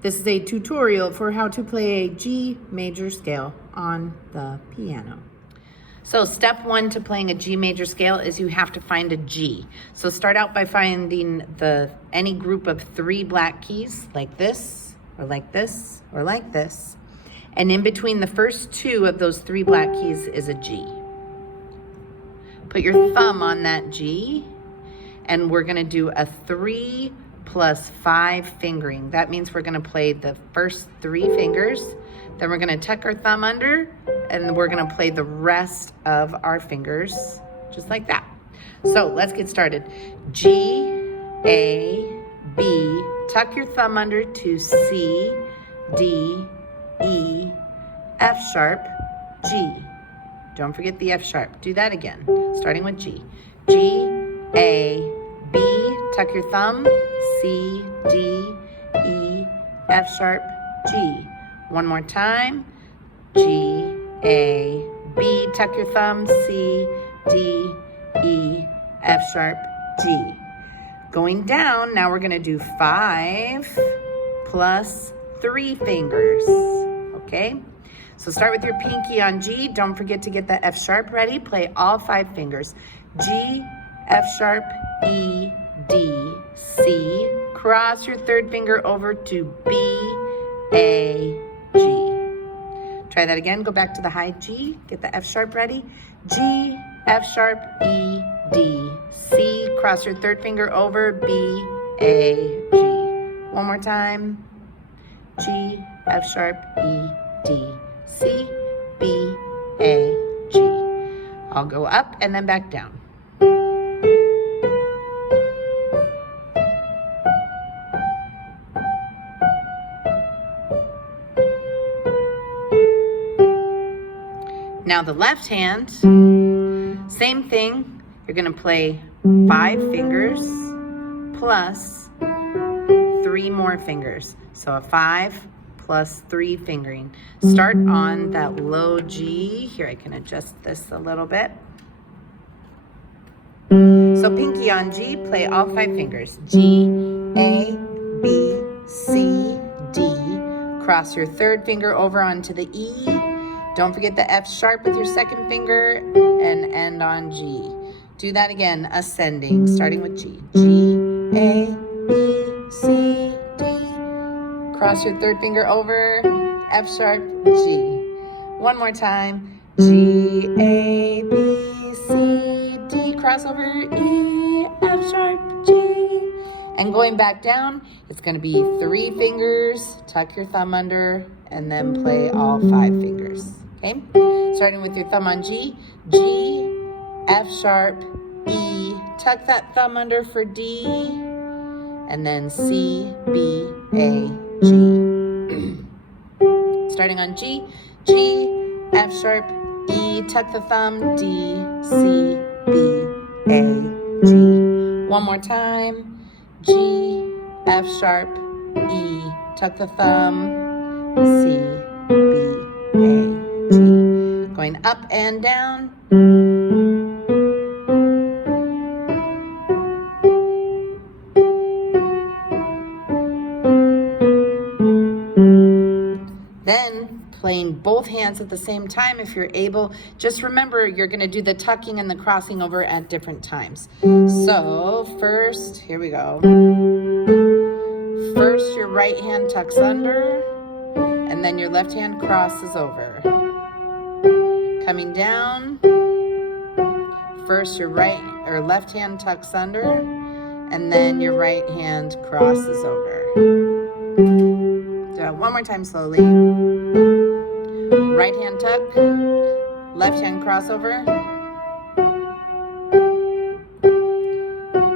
This is a tutorial for how to play a G major scale on the piano. So step one to playing a G major scale is you have to find a G. So start out by finding any group of 3 black keys, like this, or like this, or like this. And in between the first 2 of those 3 black keys is a G. Put your thumb on that G, and we're gonna do a 3 plus 5 fingering. That means we're gonna play the first 3 fingers, then we're gonna tuck our thumb under, and we're gonna play the rest of our fingers, just like that. So let's get started. G, A, B, tuck your thumb under to C, D, E, F sharp, G. Don't forget the F sharp. Do that again, starting with G. G, A, B, tuck your thumb, C, D, E, F sharp, G. One more time. G, A, B, tuck your thumb, C, D, E, F sharp, G. Going down, now we're gonna do 5 plus 3 fingers, okay? So start with your pinky on G. Don't forget to get the F sharp ready. Play all 5 fingers. G, F sharp, E, D, C. Cross your 3rd finger over to B, A, G. Try that again. Go back to the high G. Get the F sharp ready. G, F sharp, E, D, C. Cross your 3rd finger over B, A, G. One more time. G, F sharp, E, D, C, B, A, G. I'll go up and then back down. Now the left hand, same thing. You're gonna play 5 fingers plus 3 more fingers. So a 5 plus 3 fingering. Start on that low G. Here, I can adjust this a little bit. So pinky on G, play all 5 fingers. G, A, B, C, D. Cross your 3rd finger over onto the E. Don't forget the F sharp with your 2nd finger and end on G. Do that again, ascending, starting with G. G, A, B, C, D. Cross your 3rd finger over, F sharp, G. One more time. G, A, B, C, D. Cross over, E, F sharp, G. And going back down, it's gonna be 3 fingers, tuck your thumb under, and then play all 5 fingers. Okay, starting with your thumb on G, G, F sharp, E, tuck that thumb under for D, and then C, B, A, G. Starting on G, G, F sharp, E, tuck the thumb, D, C, B, A, G. One more time, G, F sharp, E, tuck the thumb, C, B, A, G. Going up and down. Then playing both hands at the same time if you're able. Just remember, you're going to do the tucking and the crossing over at different times. So first, here we go. First, your right hand tucks under, and then your left hand crosses over. Coming down, first your right or left hand tucks under, and then your right hand crosses over. Do it one more time slowly. Right hand tuck, left hand crossover,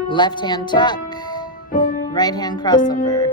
left hand tuck, right hand crossover.